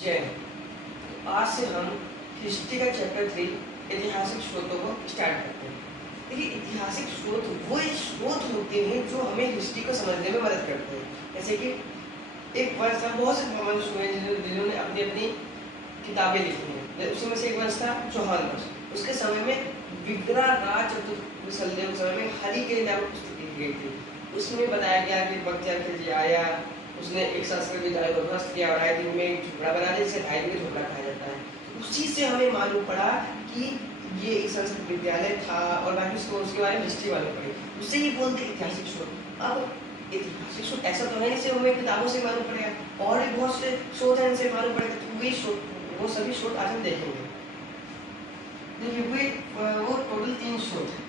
जय हिंद। तो आज से हम हिस्ट्री का चैप्टर 3 ऐतिहासिक स्रोतों को स्टार्ट करते हैं। देखिए, ऐतिहासिक स्रोत वो स्रोत होते हैं जो हमें हिस्ट्री को समझने में मदद करते हैं। जैसे कि एक वंश था, बहुत से वंश हुए जिन्होंने अपनी अपनी किताबें लिखी हैं। उसमें से एक वंश था चौहान वंश। उसके समय में विग्रह राज चतुर्वेदी के समय में हरि के नाम पुस्तक लिखी गई थी। उसमें बताया गया कि बख्तियार खिलजी आया, उसने एक संस्कृत विद्यालय को ध्वस्त किया और राजनीति में एक झोपड़ा बना दिया जिसे राजनीति में झोपड़ा कहा जाता है। उसी से हमें मालूम पड़ा कि ये एक संस्कृत विद्यालय था और बाकी उसके बारे में हिस्ट्री मालूम पड़ी। उससे ही बोलते ऐतिहासिक स्रोत। अब ऐतिहासिक स्रोत ऐसा तो है जिसे हमें किताबों से मालूम पड़ेगा, और भी बहुत से स्रोत हैं जिनसे मालूम पड़ेगा। तो वे स्रोत, वो सभी स्रोत आज हम देखेंगे। देखिए, वो टोटल 3 स्रोत हैं: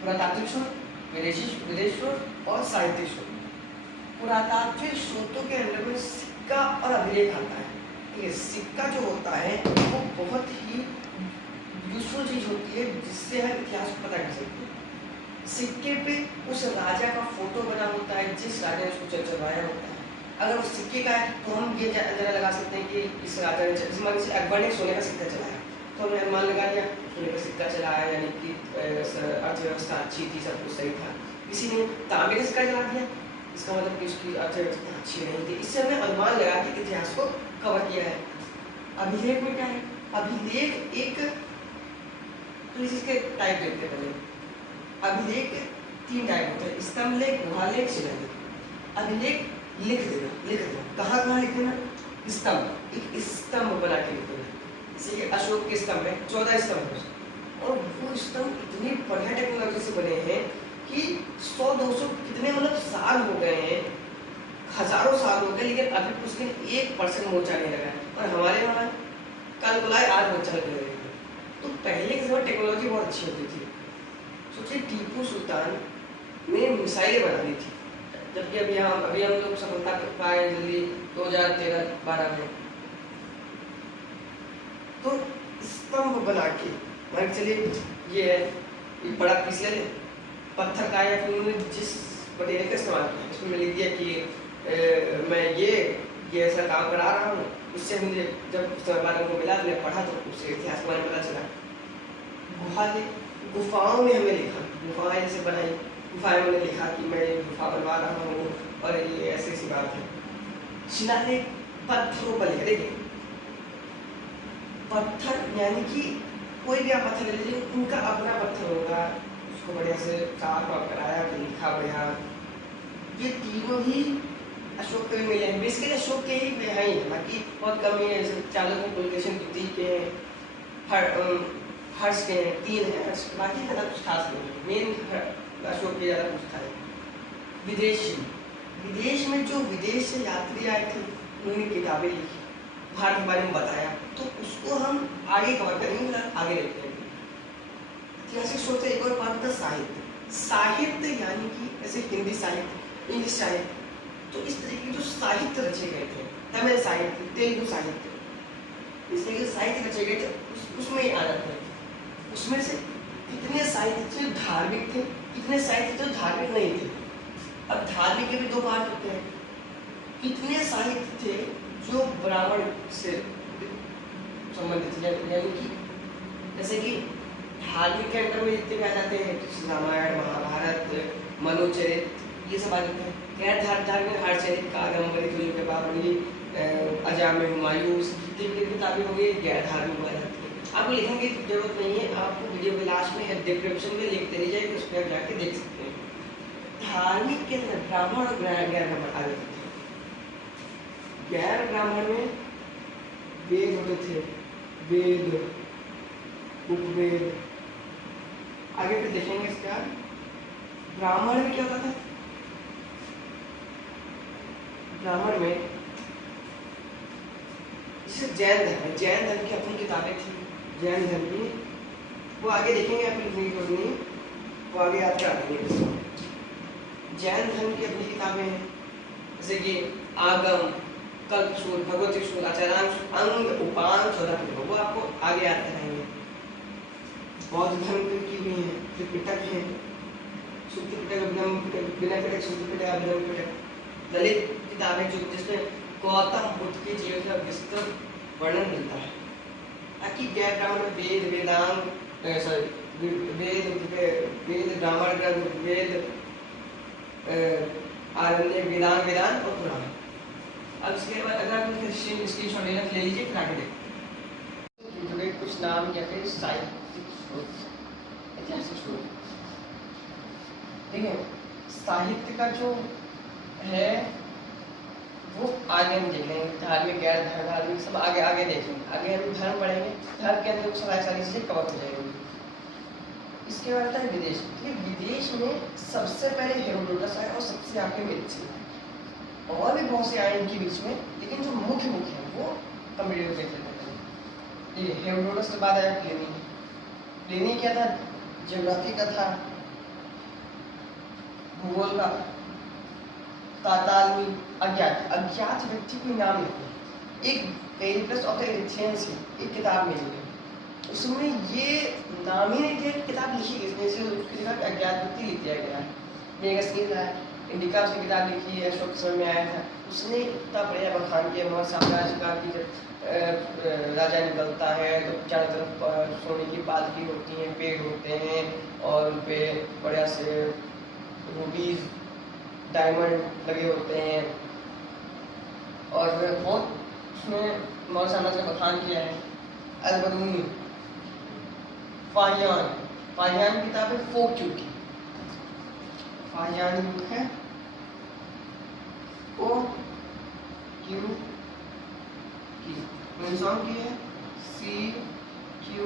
पुरातात्विक स्रोत, विदेश स्रोत और साहित्यिक स्रोत। पुरातात्विक स्रोतों के अंदर में सिक्का और अभिलेख आता है। ठीक है, सिक्का जो होता है वो बहुत ही यूजफुल चीज होती है जिससे हम इतिहास को पता कर सकते हैं। सिक्के पे उस राजा का फोटो बना होता है जिस राजा ने उसको चलवाया होता है। अगर वो सिक्के का है तो हम ये अंदाजा लगा सकते हैं कि इस राजा ने, जैसे अकबर ने सोने का सिक्का चलाया तो हमने अनुमान लगा लिया सोने का सिक्का चलाया, यानी कि अर्थव्यवस्था अच्छी थी, सब कुछ सही था। किसी ने तांबे का सिक्का चला दिया, इसका मतलब कि उसकी अर्थव्यवस्था अच्छी नहीं थी। इससे हमने अनुमान लगा के इतिहास को कवर किया है। अभिलेख में क्या है? अभिलेख एक, तो इसके टाइप देखते हैं पहले। अभिलेख 3 टाइप होते हैं: स्तंभ लेख, गुहालेख, शिलालेख। अभिलेख लिख देना कहाँ लिख देना? स्तंभ, एक स्तंभ बना के लिख देना। जैसे कि अशोक के स्तंभ है, 14 स्तंभ है, और वो स्तंभ इतनी बढ़िया टेक्नोलॉजी से बने हैं कि 100-200 कितने मतलब साल हो गए हैं, हजारों साल हो गए, लेकिन अभी उसके 1% मोर्चा नहीं लगा है। और हमारे वहाँ कल बुलाए आज मोर्चा लग रहे हैं। तो पहले के समय टेक्नोलॉजी बहुत अच्छी होती थी। सोचिए, टीपू सुल्तान ने मिसाइलें बना दी थी, जबकि अभी हम लोग सफलता पाए जल्दी 2013-12 में। तो स्तंभ बना के मान के चलिए ये है, एक बड़ा पीस ले लें पत्थर का, या फिर उन्होंने जिस मटेरियल का इस्तेमाल किया इसमें लिख दिया कि मैं ये ऐसा काम करा रहा हूँ। उससे मुझे जब बारे को मिला, मैंने पढ़ा तो उससे इतिहास के बारे में पता चला। गुफाओं में हमें लिखा, गुफाएं जैसे बनाई, गुफाएं मैंने लिखा कि मैं गुफा बनवा रहा हूँ और ये ऐसी बात है। शिलालेख पत्थरों पर लिखा। देखिए, पत्थर यानी कि कोई भी आप पत्थर ले लीजिए, उनका अपना पत्थर होगा, उसको बढ़िया से साफ कराया कि लिखा बढ़िया। ये तीनों ही अशोक के मिले हैं, बेसिकली अशोक के ही हैं ही, बाकी बहुत कम ही है। जैसे चालुक्य पुलकेशिन द्वितीय के हैं, हर्ष के हैं, 3 हैं, बाकी ज़्यादा कुछ खास नहीं है। मेन अशोक के ज़्यादा कुछ था। विदेश में जो विदेश से यात्री आए थे उन्होंने किताबें लिखी, भारत के बारे में बताया, तो उसको हम आगे कवर करेंगे, आगे देखते हैं। ऐतिहासिक स्रोत एक और पार्ट था साहित्य यानी कि ऐसे हिंदी साहित्य, इंग्लिश साहित्य। तो इस तरीके के जो साहित्य रचे गए थे, तमिल साहित्य, तेलुगु साहित्य, इस तरीके के साहित्य रचे गए थे, उसमें आ जाते हैं। उसमें से कितने साहित्य थे धार्मिक थे, कितने साहित्य थे धार्मिक नहीं थे। अब धार्मिक के भी 2 पार्ट होते हैं। कितने साहित्य थे जो ब्राह्मण से संबंधित थे, यानी कि जैसे कि धार्मिक के अंदर में जितने भी आ जाते हैं, रामायण, महाभारत, मनोचरित, ये सब आ जाते हैं। गैर धार्मिक हरचरित, कादम्बरी, तुल्य बावली, अजाम हुमायूं, जितनी भी किताबें होंगी गैर धार्मिक हो जाती है। आपको लिखने की जरूरत नहीं है, आपको वीडियो के लास्ट में या डिस्क्रिप्शन में लिख दे जाएगी, उस पर जाके देख सकते हैं। धार्मिक के अंदर ब्राह्मण और गैर ब्राह्मण आ जाते थे। गैर ब्राह्मण में वेद होते थे, वेद, उपवेद, आगे फिर देखेंगे इसका। ब्राह्मण में क्या होता था? ब्राह्मण में जैसे जैन धर्म है, जैन धर्म की अपनी किताबें थी, जैन धर्म की, वो आगे देखेंगे, आप लिखने की जरूरत नहीं, वो आगे याद करा देंगे। जैन धर्म की अपनी किताबें हैं, जैसे कि आगम, कल्पसूत्र, भगवती सूत्र, आचार्यांश, अंग, उपांग, 14 वो आपको आगे याद कराएंगे। बौद्ध धर्म की हुई है, त्रिपिटक है, सूत्र पिटक, अभिनव पिटक, विनय पिटक, सूत्र पिटक, अभिनव पिटक, ललित किताबें जो जिसमें गौतम बुद्ध के जीवन का विस्तृत वर्णन मिलता है। ताकि गैर ब्राह्मण वेद वेदांग वेद ब्राह्मण ग्रंथ वेद आरण्य वेदांग वेदांत और पुराण। अब इसके बाद अगर आप स्क्रीनशॉट लेना ले लीजिए, फिर आगे देखते जुड़े कुछ नाम या फिर साहित्यिक स्रोत, ऐतिहासिक स्रोत। देखिए साहित्य का जो है वो आगे हम देख लेंगे, धार्मिक गैर धार्मिक सब आगे आगे देखेंगे। आगे हम धर्म पढ़ेंगे, धर्म के अंदर सारी चीजें कवर हो जाएंगी। इसके बाद है विदेश। विदेश में सबसे पहले हेरोडोटस आया और सबसे आगे मिर्ची, और भी बहुत से आए इनके बीच में, लेकिन जो मुख्य है वो कंप्यूटर देख लेते हैं। ये हेरोडोटस के बाद आया प्लिनी। प्लिनी क्या था? ज्योग्राफी का था, भूगोल का। तातालमी अज्ञात व्यक्ति कोई नाम लिखे। एक पेरिप्लस ऑफ द एरिथ्रियंस एक किताब मिली है, उसमें ये नाम ही नहीं दिया कि किताब लिखी किसने, से उसकी जगह अज्ञात व्यक्ति लिख दिया गया है। मेगस्नीज है, इंडिका उसने किताब लिखी है, अशोक समय में आया था। उसने इतना बढ़िया बखान किया मौर्य साम्राज्य का कि जब राजा निकलता है तो चारों तरफ सोने की पालकी होती है, पेड़ होते हैं और उन पे बढ़िया से रूबीज डायमंड लगे होते हैं, और बहुत उसमें मौर्य साम्राज्य का बखान किया है। अलबरूनी फाहियान किताब है फोक क्यू की। फाहियान बुक है ओ क्यू की, की है सी क्यू।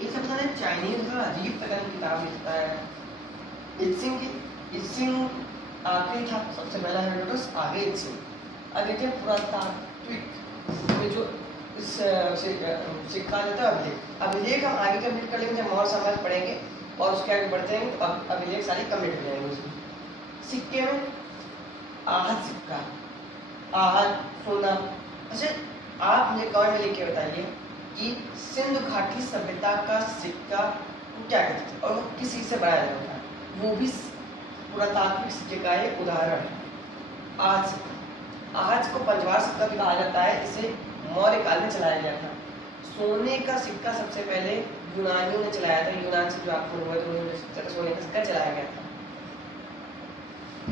ये सब सारे चाइनीज और अजीब तरह की किताब लिखता है। इत्सिंग आखिरी था, सबसे पहला हेरोडोटस, आगे इत्सिंग। अब देखिए पुरातात्विक में जो इस सिक्का देता है अभिलेख हम आगे कंप्लीट कर लेंगे जब मौर्य साम्राज्य पढ़ेंगे, और उसके आगे बढ़ते हैं तो अब अभिलेख सारे कंप्लीट हो जाएंगे उसमें। सिक्के में आहत सिक्का, आहत सोना। अच्छा आप मुझे कमेंट में लिख के बताइए कि सिंधु घाटी सभ्यता का सिक्का क्या कहते थे और वो किस चीज से बनाया जाता है, वो भी पुरातात्विक सिक्के का एक उदाहरण है। आज को पंचवार सिक्का भी कहा जाता है, इसे मौर्य काल में चलाया गया था। सोने का सिक्का सबसे पहले यूनानियों ने चलाया था, यूनान से जो आपको हुआ तो सोने का सिक्का चलाया गया था।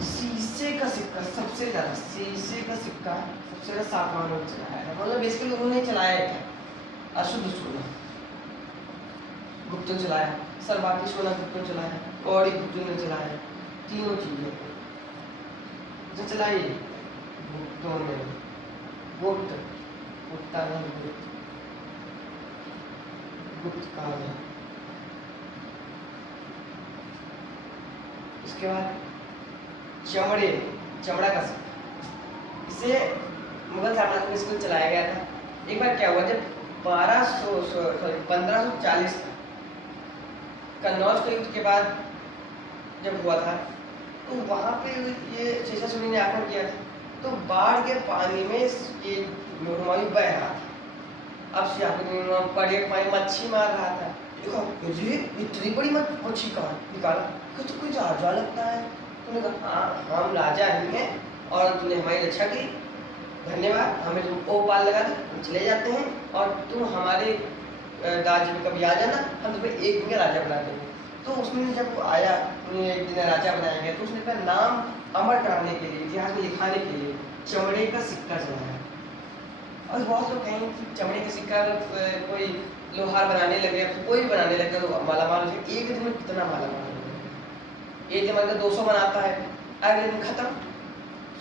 शीशे का सिक्का सबसे ज्यादा, शीशे का सिक्का सबसे ज्यादा सातवाहनों ने चलाया था, मतलब बेसिकली उन्होंने चलाया था। अशुद्ध सोना गुप्तन चलाया, सर्वाती सोना गुप्तन चलाया, कौड़ी गुप्तन ने चलाया, तीनों चीजें जो चलाई गुप्तों ने। गुप्त काल है। इसके बाद चमड़ा का सिक्का, इसे मुगल साम्राज्य में इसको चलाया गया था। एक बार क्या हुआ, जब 1540 कन्नौज के युद्ध के बाद जब हुआ था, तो वहां पे ये शेषासुरी ने आक्रमण किया था, तो बाढ़ के पानी में ये हुमायूं बह रहा था। अब शेषासुरी बड़े पानी मच्छी मार रहा था। देखो ये इतनी बड़ी मच्छी कहाँ निकाला, तो कोई राजा लगता है। तूने कहा हाँ हम राजा ही हैं और तूने हमारी रक्षा की, धन्यवाद, हमें तुम ओ पाल लगा दे, हम चले जाते हैं और तुम हमारे राज्य में कभी आ जाना, हम तुम्हें एक दिन का राजा बना देंगे। तो उसने जब वो आया, उन्हें एक दिन राजा बनाया गया, तो उसने अपना नाम अमर कराने के लिए, इतिहास में लिखाने के लिए चमड़े का सिक्का चलाया। और बहुत लोग कहेंगे कि चमड़े का सिक्का कोई लोहार बनाने लगे, कोई भी बनाने लगे तो मालामाल हो, एक दिन में कितना मालामाल हो गया। एक दिन अगर 200 बनाता है, अगले दिन खत्म,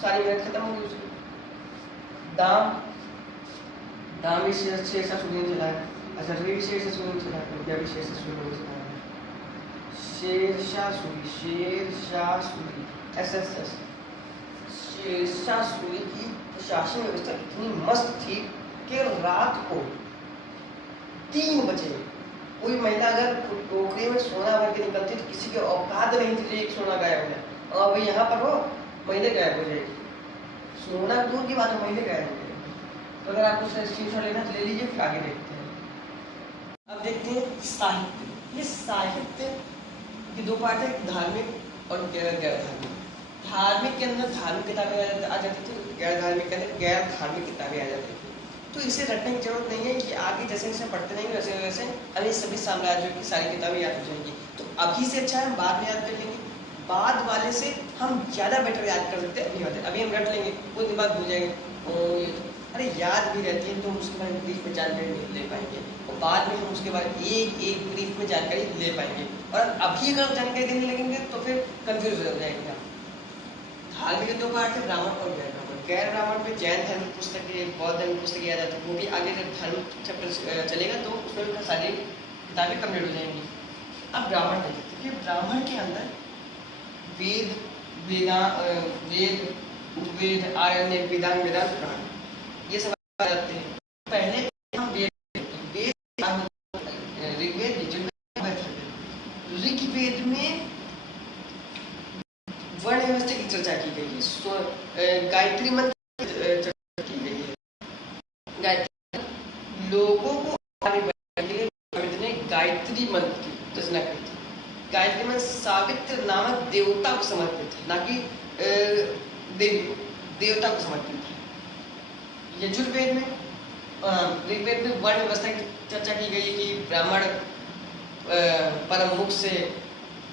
सारी मेहनत खत्म होगी उसकी। दाम भी शेषासुरी ने चलाया, अजरवी भी शेषासुरी ने चलाया, रुपया भी शेषासुरी ने चलाया। शेषासुरी की प्रशासन व्यवस्था इतनी मस्त थी कि रात को 3 बजे कोई महिला अगर टोकरी में सोना भर के निकलती तो किसी के औकात नहीं थी एक सोना गायब हो गया, और भाई यहाँ पर हो महीने गायब हो जाएगी। सोना दूर की बात है, महीने गायब हो जाएगी। तो अगर आपको स्क्रीनशॉट लेना तो ले लीजिए, फिर आगे देखते हैं। अब देखते हैं साहित्य। ये साहित्य की 2 पार्ट है, धार्मिक और गैर धार्मिक। धार्मिक के अंदर धार्मिक किताबें आ जाती थी, गैर धार्मिक किताबें आ जाती थी। तो इसे रटने की जरूरत नहीं है कि आगे जैसे जैसे पढ़ते जाएंगे वैसे वैसे हमें सभी साम्राज्यों की सारी किताबें याद हो जाएंगी। तो अभी से अच्छा है हम बाद में याद कर लेंगे, बाद वाले से हम ज़्यादा बेटर याद कर सकते हैं। अभी हम रट लेंगे, कुछ दिन बाद भूल जाएंगे। ये तो अरे याद भी रहती है तो हम उसके बारे में ब्रीफ में जानकारी नहीं ले पाएंगे, और बाद में हम उसके बारे में एक एक ब्रीफ में जानकारी ले पाएंगे। और अभी अगर हम जानकारी देने लगेंगे तो फिर कंफ्यूज हो जाएंगे। धार्मिक के दो पार्ट है, ब्राह्मण और गैर ब्राह्मण। गैर ब्राह्मण में जैन धर्म की पुस्तक, बौद्ध धर्म की पुस्तक याद आती है, वो भी आगे जब धर्म चैप्टर चलेगा तो उसमें सारी किताबें कंप्लीट हो जाएंगी। अब ब्राह्मण देखिए, क्योंकि ब्राह्मण के अंदर वेद, वेद, उपवेद, आरण्य, वेदांग, वेदांत, पुराण, ये सब आ जाते हैं। पहले हम वेद, ऋग्वेद, यजुर्वेद, ऋग्वेद में वर्ण व्यवस्था की चर्चा की गई है, गायत्री मंत्र की चर्चा की गई है। गायत्री लोगों को आगे बढ़ाने के लिए ने गायत्री मंत्र की रचना की थी। गायत्री मंत्र सावित्र नामक देवता को समर्पित है, ना कि देवी को, देवता को समर्पित है। यजुर्वेद में, ऋग्वेद में वर्ण व्यवस्था की चर्चा की गई कि ब्राह्मण परम मुख से,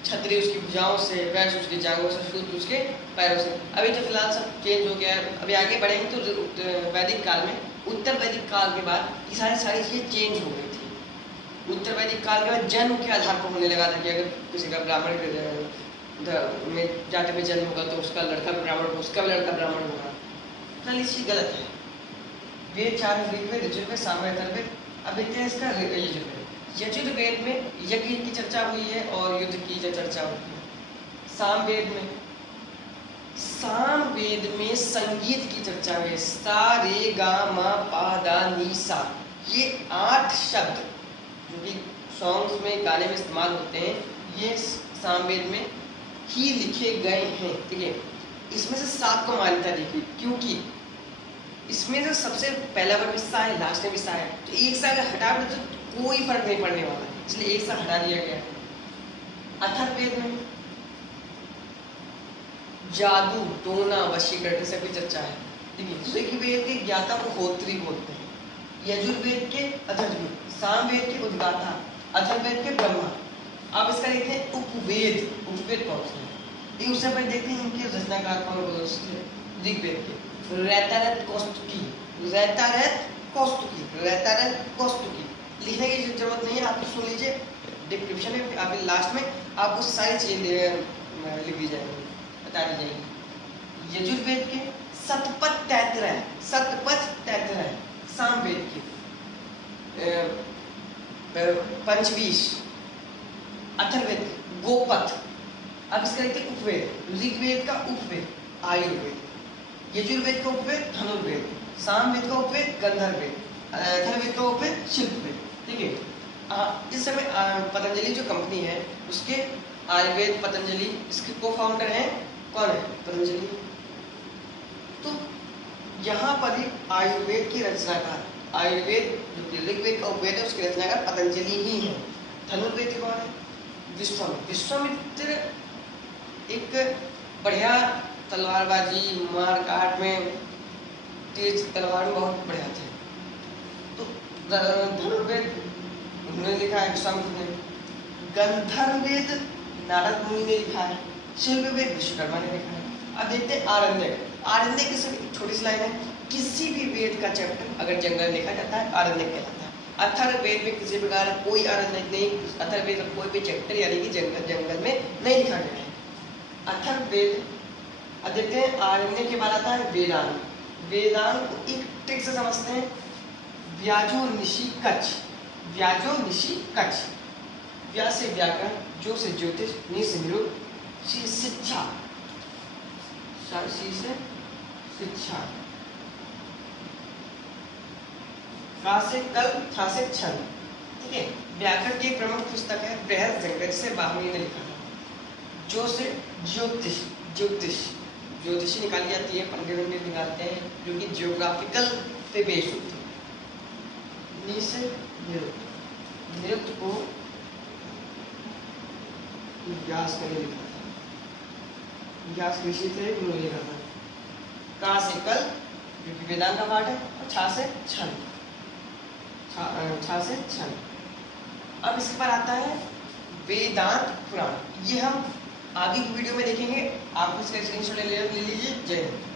क्षत्रिय उसकी भुजाओं से, वैश्य उसकी जांघों से, शूद्र उसके पैरों से। अभी तो फिलहाल सब चेंज हो गया है, अभी आगे बढ़ेंगे तो वैदिक काल में, उत्तर वैदिक काल के बाद ये सारी चीजें चेंज हो गई थी। उत्तर वैदिक काल के बाद जन्म के आधार पर होने लगा था कि अगर किसी का ब्राह्मण में जाति में जन्म होगा तो उसका लड़का ब्राह्मण होगा, उसका लड़का ब्राह्मण होगा। कल ये चीज गलत है। वेद चार, ऋग्वेद, यजुर्वेद, सामवेद, अथर्ववेद। अब देखते हैं इसका यजुर्वेद। यजुर्वेद में यज्ञ की चर्चा हुई है और युद्ध की चर्चा हुई है। सामवेद में संगीत की चर्चा है। सा, रे, गा, मा, पा, दा, नी, सा, ये 8 शब्द जो कि सॉन्ग्स में, गाने में इस्तेमाल होते हैं, ये सामवेद में ही लिखे गए हैं। ठीक है, इसमें से 7 को मान्यता दी गई, क्योंकि इसमें से सबसे पहला वर्ग सा है, लास्ट में भी सा है, तो एक सा अगर हटा दे तो कोई फर्क नहीं पड़ने वाला, इसलिए एक सा हटा दिया गया। अथर्ववेद में जादू, टोना, वशीकरण सब की चर्चा है। ऋग्वेद के ज्ञाता को होत्री बोलते हैं, यजुर्वेद के अथर्ववेद, सामवेद के उद्गाता, अथर्ववेद के ब्रह्मा। अब इसका देखते हैं उपवेद। उपवेद कौन से हैं? उससे पहले देखते हैं इनके रचनाकार कौन कौन। ऋग्वेद के रैतारथ कौस्तुकी, रैतारथ कौस्तुकी, रैतारथ कौस्तुकी। लिखने की जरूरत नहीं है, आप सुन लीजिए, डिस्क्रिप्शन में आप लास्ट में आपको सारी चीजें लिख दी जाएंगी, बता दी जाएंगी। यजुर्वेद के शतपथ तैतरय, शतपथ तैतरय। सामवेद के पंचवीस। अथर्ववेद गोपथ। अब इसका देखते हैं उपवेद। ऋग्वेद का उपवेद आयुर्वेद, यजुर्वेद का उपवेद धनुर्वेद, सामवेद का उपवेद गंधर्ववेद, अथर्ववेद का उपवेद शिल्पवेद। ठीक है, इस समय पतंजलि जो कंपनी है उसके आयुर्वेद पतंजलि, इसके को फाउंडर हैं कौन है? पतंजलि। तो यहाँ पर ही आयुर्वेद की रचनाकार, आयुर्वेद जो ऋग्वेद का उपवेद है उसके रचनाकार पतंजलि ही है। धनुर्वेद कौन है? विश्वामित्र। विश्वामित्र एक बढ़िया तलवारबाजी, मार काट में, तेज तलवार में बहुत बढ़िया थे। तो धनुर्वेद उन्होंने लिखा है विश्वामित्र ने। गंधर्ववेद नारद मुनि ने लिखा है। शिल्पवेद विश्वकर्मा ने लिखा है। अब देखते हैं आरण्यक। आरण्यक की सिर्फ छोटी सी लाइन है, किसी भी वेद का चैप्टर अगर जंगल लिखा जाता है आरण्यक कहलाता है। अथर्ववेद में किसी प्रकार कोई आरण्यक नहीं, अथर्ववेद का कोई भी चैप्टर यानी कि जंगल में नहीं लिखा गया है। अथर्ववेद। अब देखते हैं आरण्य के बाद आता है वेदांत। वेदांत को एक ट्रिक से समझते हैं, व्याजो निशि कच्छ। व्याजो निशि कच्छ। व्या से व्याकरण, जो से ज्योतिष, नि से निरुक्त, शी शिक्षा, शी से शिक्षा, का से कल्प, था से छंद। ठीक है, व्याकरण की एक प्रमुख पुस्तक है बृहद जंगल, जिसे बाहुली ने लिखा है। जो से ज्योतिष, ज्योतिष ज्योतिषी निकाली जाती है, पंडित निकालते हैं जो कि जियोग्राफिकल पे बेस्ड होती है। नि से निरुक्त, निरुक्त को व्यास ने लिखा था, व्यास ऋषि थे, उन्होंने लिखा था। का से कल जो कि वेदांत का पाठ है, और छा से छन, छा से छन। अब इसके पर आता है वेदांत पुराण। ये हम आगे की वीडियो में देखेंगे। आप उसका स्क्रीनशॉट ले लीजिए। जय हिंद।